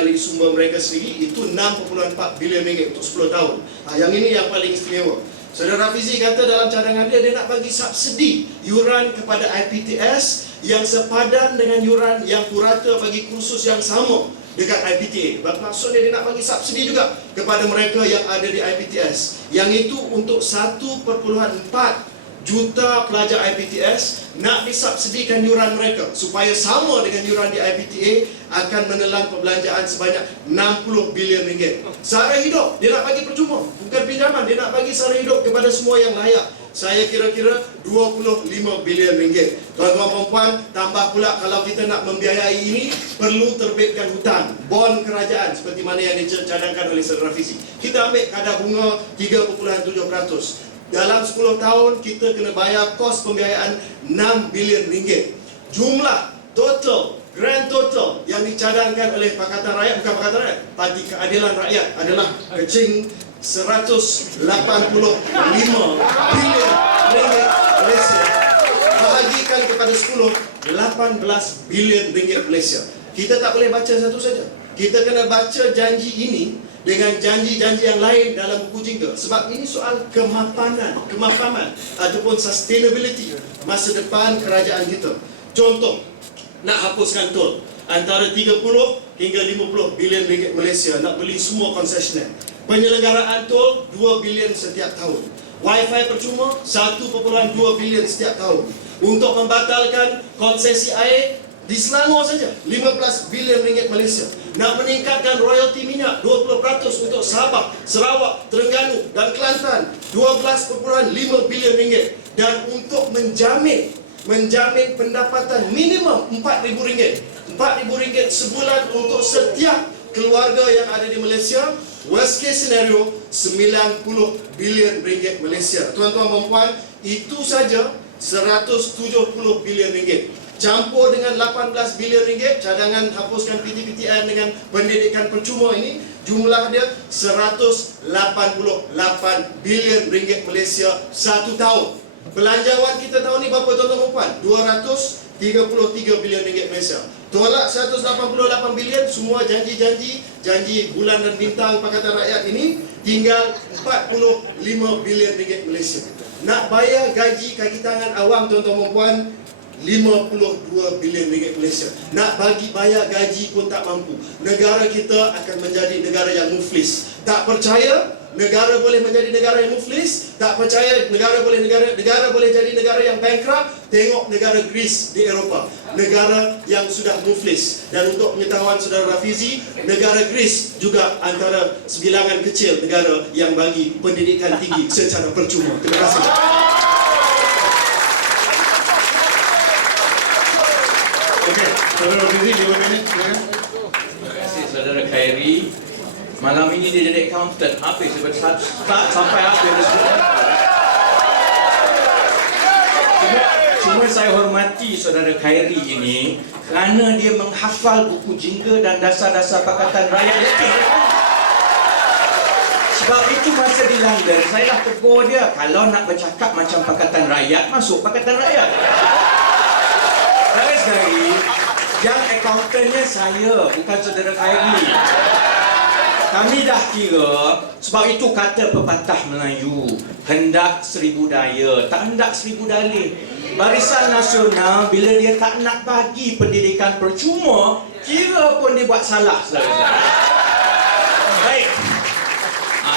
melalui sumber mereka sendiri, itu 6.4 bilion ringgit untuk 10 tahun. Yang ini yang paling istimewa. Saudara Fizi kata dalam cadangan dia nak bagi subsidi yuran kepada IPTS yang sepadan dengan yuran yang purata bagi kursus yang sama dekat IPTA. Maksudnya dia nak bagi subsidi juga kepada mereka yang ada di IPTS. Yang itu untuk 1.4 juta pelajar IPTS nak disubsidikan yuran mereka supaya sama dengan yuran di IPTA, akan menelan perbelanjaan sebanyak 60 bilion ringgit. Sara hidup dia nak bagi percuma, bukan pinjaman, dia nak bagi sara hidup kepada semua yang layak. Saya kira-kira 25 bilion ringgit. Tuan-tuan perempuan, tambah pula kalau kita nak membiayai ini, perlu terbitkan hutang, bond kerajaan seperti mana yang dicadangkan oleh Saudara Fizi. Kita ambil kadar bunga 3.7%. Dalam 10 tahun kita kena bayar kos pembiayaan 6 bilion ringgit. Jumlah total, grand total yang dicadangkan oleh Pakatan Rakyat, bukan Pakatan Rakyat, Parti Keadilan Rakyat adalah kecing 185 bilion ringgit Malaysia. Bahagikan kepada 10, 18 bilion ringgit Malaysia. Kita tak boleh baca satu saja. Kita kena baca janji ini dengan janji-janji yang lain dalam buku jingga. Sebab ini soal kemapanan ataupun sustainability masa depan kerajaan kita. Contoh, nak hapuskan tol antara 30 hingga 50 bilion ringgit Malaysia nak beli semua konsesioner. Penyelenggaraan tol 2 bilion setiap tahun. Wi-Fi percuma 1.2 bilion setiap tahun. Untuk membatalkan konsesi air di Selangor saja 15 bilion ringgit Malaysia. Nak meningkatkan royalti minyak 20% untuk Sabah, Sarawak, Terengganu dan Kelantan 12.5 bilion ringgit. Dan untuk menjamin pendapatan minimum RM4,000, RM4,000 sebulan untuk setiap keluarga yang ada di Malaysia. Worst case scenario 90 bilion ringgit Malaysia. Tuan-tuan dan puan, itu saja 170 bilion ringgit. Campur dengan 18 bilion ringgit cadangan hapuskan PTPTN dengan pendidikan percuma ini, jumlah dia 188 bilion ringgit Malaysia satu tahun. Belanjawan kita tahun ni berapa tuan-tuan dan puan? 233 bilion ringgit Malaysia. Tolak 188 bilion, semua janji bulan dan bintang Pakatan Rakyat ini, tinggal 45 bilion ringgit Malaysia. Nak bayar gaji kaki tangan awam tuan-tuan dan puan, 52 bilion ringgit Malaysia. Nak bayar gaji pun tak mampu. Negara kita akan menjadi negara yang muflis. Tak percaya negara boleh menjadi negara yang muflis? Tak percaya negara boleh jadi negara yang bankrupt? Tengok negara Greece di Eropah, negara yang sudah muflis. Dan untuk pengetahuan saudara Rafizi, negara Greece juga antara sebilangan kecil negara yang bagi pendidikan tinggi secara percuma. Terima kasih. Saudara Fizi, 5 minit, silakan. Terima kasih saudara Khairi. Malam ini dia jadi accountant. Habis start sampai habis. Cuma saya hormati saudara Khairi ini kerana dia menghafal buku jingga dan dasar-dasar Pakatan Rakyat lebih. Sebab itu masa di London saya dah tegur dia, kalau nak bercakap macam Pakatan Rakyat, masuk Pakatan Rakyat. Sekali yang accountantnya saya, bukan saudara Khairi. Kami dah kira, sebab itu kata pepatah Melayu, hendak 1000 daya, tak hendak 1000 dalih. Barisan Nasional bila dia tak nak bagi pendidikan percuma, kira pun dia buat salah. Baik.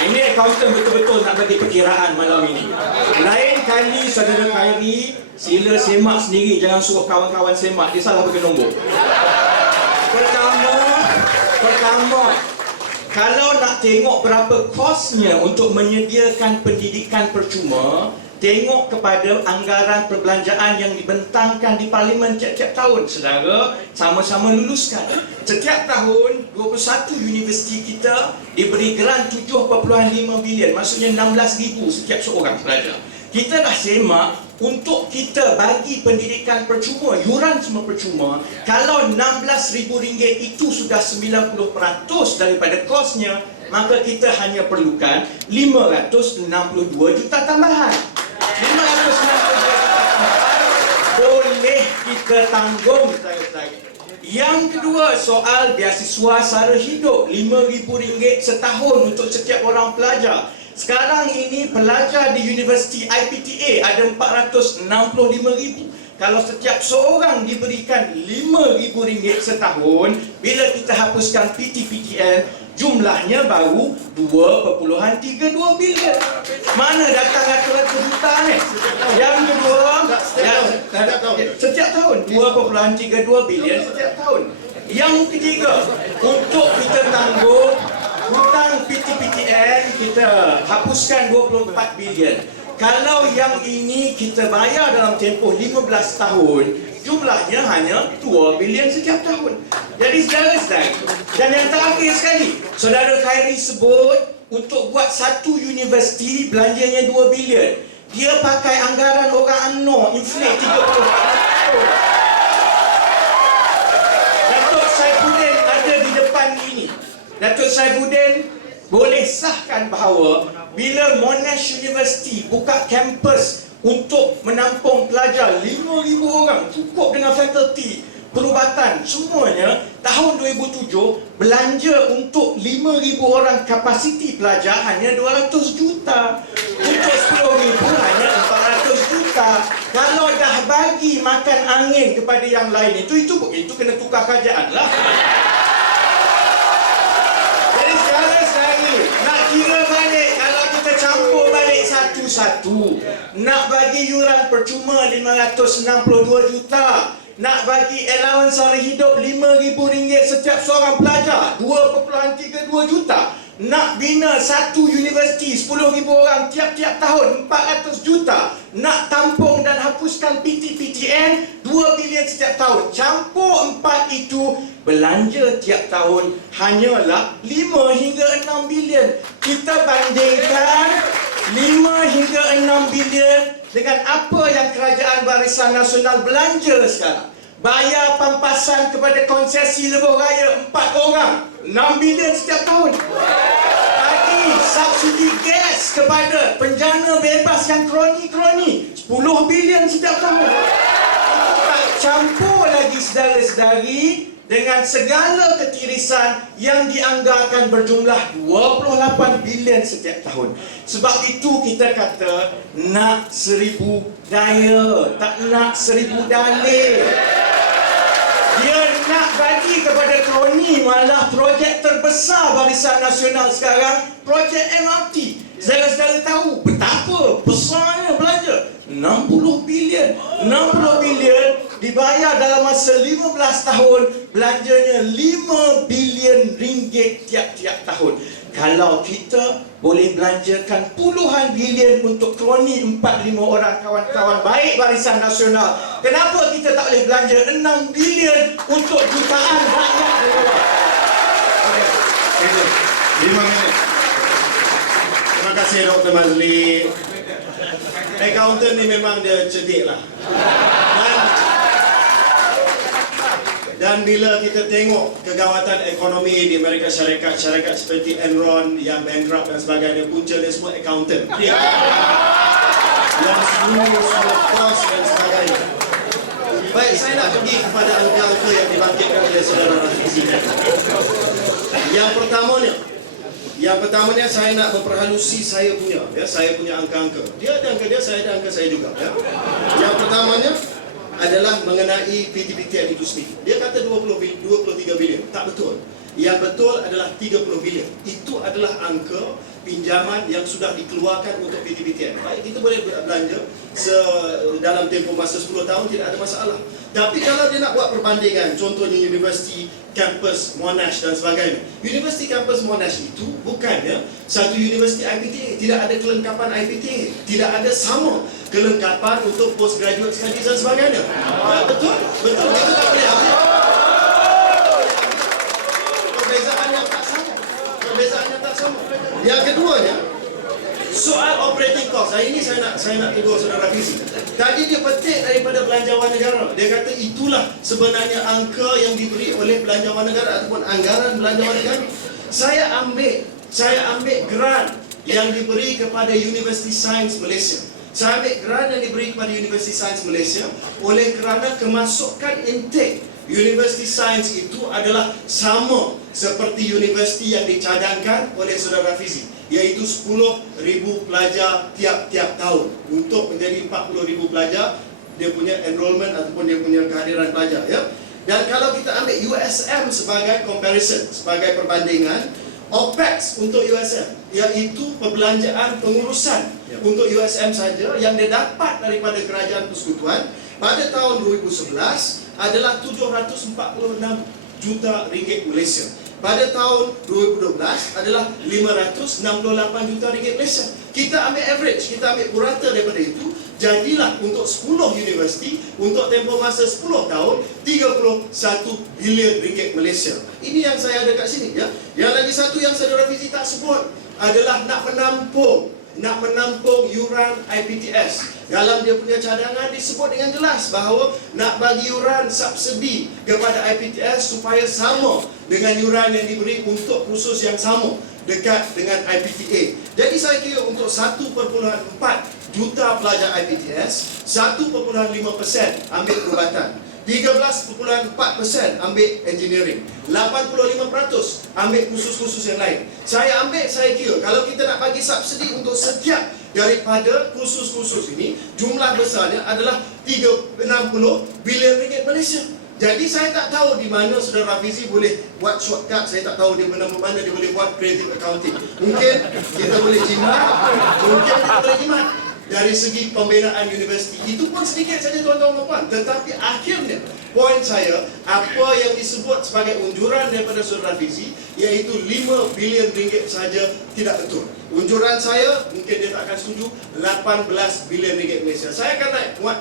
Ini accountant betul-betul nak bagi perkiraan malam ini. Lain kali saudara Khairi, sila semak sendiri, jangan suruh kawan-kawan semak, dia salah bagi nombor. Pertama, kalau nak tengok berapa kosnya untuk menyediakan pendidikan percuma, tengok kepada anggaran perbelanjaan yang dibentangkan di Parlimen tiap-tiap tahun. Saudara, sama-sama luluskan. Setiap tahun, 21 universiti kita diberi grant 7.5 bilion, maksudnya 16,000 setiap seorang pelajar. Kita dah semak untuk kita bagi pendidikan percuma, yuran semua percuma. Kalau RM16,000 itu sudah 90% daripada kosnya, maka kita hanya perlukan 562 juta tambahan. 562 juta tambahan boleh kita tanggung, saudara-saudari. Yang kedua, soal beasiswa sara hidup RM5,000 setahun untuk setiap orang pelajar. Sekarang ini pelajar di Universiti IPTA ada 465,000. Kalau setiap seorang diberikan RM5,000 setahun, bila kita hapuskan PTPTN, jumlahnya baru 2.32 bilion. Mana datang ratus-ratus juta ni? Yang kedua, setiap tahun 2.32 bilion setiap tahun. Yang ketiga, untuk kita tanggung hutang PTPTN, kita hapuskan 24 bilion. Kalau yang ini kita bayar dalam tempoh 15 tahun, jumlahnya hanya 2 bilion setiap tahun. Jadi saudara-saudara, dan yang terakhir sekali, saudara Khairi sebut untuk buat satu universiti belanjanya 2 bilion. Dia pakai anggaran orang UMNO, inflate 30%. Datuk Saifuddin ada di depan ini. Datuk Saifuddin boleh sahkan bahawa bila Monash University buka kampus untuk menampung pelajar 5,000 orang, cukup dengan fakulti, perubatan, semuanya, tahun 2007 belanja untuk 5,000 orang kapasiti pelajar hanya 200 juta. Untuk 10,000 hanya 400 juta. Kalau dah bagi makan angin kepada yang lain itu kena tukar kerajaan lah. Jadi sekali nak kira balik, kalau kita campur balik satu-satu, nak bagi yuran percuma 562 juta, nak bagi allowance sara hidup RM5,000 setiap seorang pelajar, 2.32 juta. Nak bina satu universiti 10,000 orang tiap-tiap tahun, 400 juta. Nak tampung dan hapuskan PTPTN, 2 bilion setiap tahun. Campur empat itu, belanja tiap tahun hanyalah 5 hingga 6 bilion. Kita bandingkan 5 hingga 6 bilion dengan apa yang Kerajaan Barisan Nasional belanja sekarang. Bayar pampasan kepada konsesi lebuh raya 4 orang, 6 bilion setiap tahun. Bagi subsidi gas kepada penjana bebas yang kroni-kroni, 10 bilion setiap tahun. Itu tak campur lagi saudara-saudari dengan segala ketirisan yang dianggarkan berjumlah 28 bilion setiap tahun. Sebab itu kita kata nak 1000 daya, tak nak 1000 dalil. Dia nak bagi kepada kroni, malah projek terbesar Barisan Nasional sekarang, projek MRT. Saudara-saudara tahu betapa besarnya belanja. 60 bilion. 60 bilion dibayar dalam masa 15 tahun, belanjanya 5 bilion ringgit tiap-tiap tahun. Kalau kita boleh belanjakan puluhan bilion untuk kroni 4-5 orang kawan-kawan baik Barisan Nasional, kenapa kita tak boleh belanja 6 bilion untuk jutaan rakyat di luar? Okey, 5 minit. Terima kasih Dr. Mazli. Accountant ni memang dia cerdik lah. Dan bila kita tengok kegawatan ekonomi di Amerika Syarikat, syarikat seperti Enron yang bankrupt dan sebagainya, punca dia semua accountant. Yang semua kos dan sebagainya. Baik, saya nak pergi kepada angka-angka yang dibangkitkan oleh saudara Rafizi. Yang pertamanya saya nak memperhalusi saya punya angka-angka. Dia ada angka dia, saya ada angka saya juga. Ya. Yang pertamanya adalah mengenai PTPTN itu sendiri. Dia kata 23 bilion. Tak betul. Yang betul adalah 30 bilion. Itu adalah angka pinjaman yang sudah dikeluarkan untuk PTPTN. Baik, kita boleh belanja dalam tempoh masa 10 tahun, tidak ada masalah. Tapi kalau dia nak buat perbandingan, contohnya universiti kampus Monash dan sebagainya. Universiti kampus Monash itu bukannya satu universiti IPTA. Tidak ada kelengkapan IPTA. Tidak ada sama kelengkapan untuk postgraduate studies dan sebagainya. Betul? Betul. Itu tak boleh ambil. Perbezaan yang tak sama. Yang keduanya, soal operating cost. Hari ini saya nak tegur saudara Rafizi. Tadi dia petik daripada belanjawan negara. Dia kata itulah sebenarnya angka yang diberi oleh belanjawan negara ataupun anggaran belanjawan negara. Saya ambil grant yang diberi kepada University Sains Malaysia. Saya ambil grant yang diberi kepada University Sains Malaysia oleh kerana kemasukan intake Universiti Sains itu adalah sama seperti universiti yang dicadangkan oleh Saudara Fizi, iaitu 10,000 pelajar tiap-tiap tahun untuk menjadi 40,000 pelajar dia punya enrollment ataupun dia punya kehadiran pelajar, ya. Dan kalau kita ambil USM sebagai comparison, sebagai perbandingan, OPEX untuk USM, iaitu perbelanjaan pengurusan untuk USM saja yang dia dapat daripada kerajaan persekutuan pada tahun 2011 adalah 746 juta ringgit Malaysia. Pada tahun 2012 adalah 568 juta ringgit Malaysia. Kita ambil average, kita ambil purata daripada itu, jadilah untuk 10 universiti untuk tempoh masa 10 tahun 31 bilion ringgit Malaysia. Ini yang saya ada kat sini, ya. Yang lagi satu yang Saudara Fizi tak sebut adalah nak menampung yuran IPTS. Dalam dia punya cadangan disebut dengan jelas bahawa nak bagi yuran subsidi kepada IPTS supaya sama dengan yuran yang diberi untuk kursus yang sama dekat dengan IPTA. Jadi saya kira untuk 1.4 juta pelajar IPTS, 1.5% ambil perubatan, 13.4% ambil engineering, 85% ambil kursus-kursus yang lain. Saya kira kalau kita nak bagi subsidi untuk setiap daripada kursus-kursus ini, jumlah besarnya adalah 60 bilion ringgit Malaysia. Jadi saya tak tahu di mana Saudara Fizi boleh buat shortcut. Saya tak tahu di mana dia boleh buat creative accounting. Mungkin kita boleh jimat, dari segi pembinaan universiti. Itu pun sedikit saja tuan-tuan dan puan. Tetapi akhirnya poin saya, apa yang disebut sebagai unjuran daripada Saudara Fizi, iaitu 5 bilion ringgit saja, tidak betul. Unjuran saya, mungkin dia tak akan setuju, 18 bilion ringgit Malaysia. Saya akan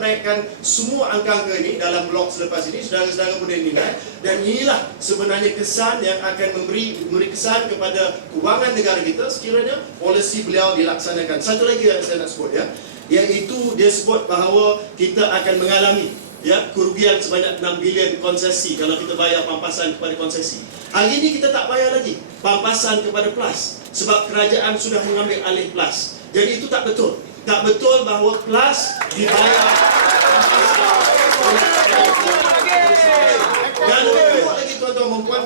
naikkan semua angka-angka ini dalam blog selepas ini, saudara-saudara boleh nilai. Dan inilah sebenarnya kesan yang akan memberi kesan kepada kewangan negara kita sekiranya polisi beliau dilaksanakan. Satu lagi yang saya nak sebut, ya, iaitu dia sebut bahawa kita akan mengalami, ya, kerugian sebanyak 6 bilion konsesi kalau kita bayar pampasan kepada konsesi. Hari ini kita tak bayar lagi pampasan kepada PLAS sebab kerajaan sudah mengambil alih PLAS. Jadi itu tak betul. Tak betul bahawa PLAS dibayar pampasan. Dan lebih lagi tuan-tuan dan puan,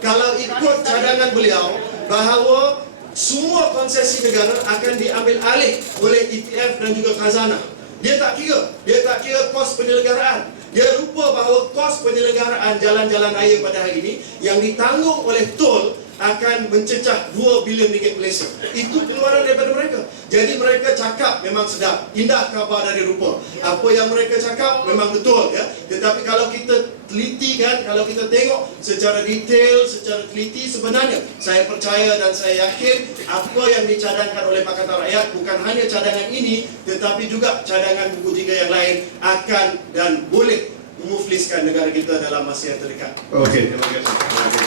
kalau ikut cadangan beliau bahawa semua konsesi negara akan diambil alih oleh ETF dan juga khazanah. Dia tak kira kos penyelenggaraan. Dia lupa bahawa kos penyelenggaraan jalan-jalan raya pada hari ini yang ditanggung oleh tol akan mencecah 2 bilion ringgit Malaysia. Itu keluaran daripada mereka. Jadi mereka cakap memang sedap, indah khabar dari rupa. Apa yang mereka cakap memang betul, ya. Tetapi kalau kita teliti, kan, kalau kita tengok secara detail, secara teliti, sebenarnya saya percaya dan saya yakin apa yang dicadangkan oleh Pakatan Rakyat bukan hanya cadangan ini, tetapi juga cadangan buku 3 yang lain akan dan boleh memufliskan negara kita dalam masa yang terdekat. Okey, terima kasih.